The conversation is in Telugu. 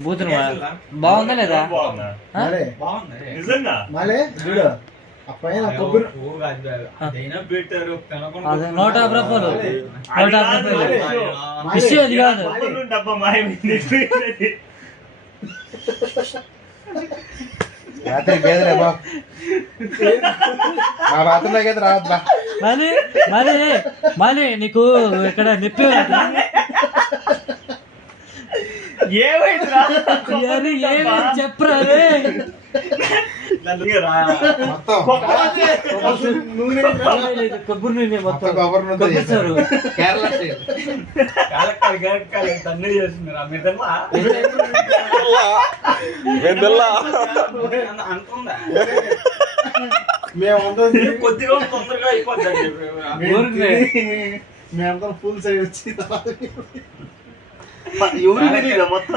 బూతులు బాగుందా లేదా? ₹150 ఇష్యూ అది కాదు. మళ్ళీ నీకు ఇక్కడ నొప్పి చెప్పరా కొబ్బరి నూనె మొత్తం కేరళ తన్నే చేస్తున్నారు కొద్దిగా తొందరగా అయిపోద్దండి. మేమంతా ఫుల్ సైజ్ వచ్చి మొత్తం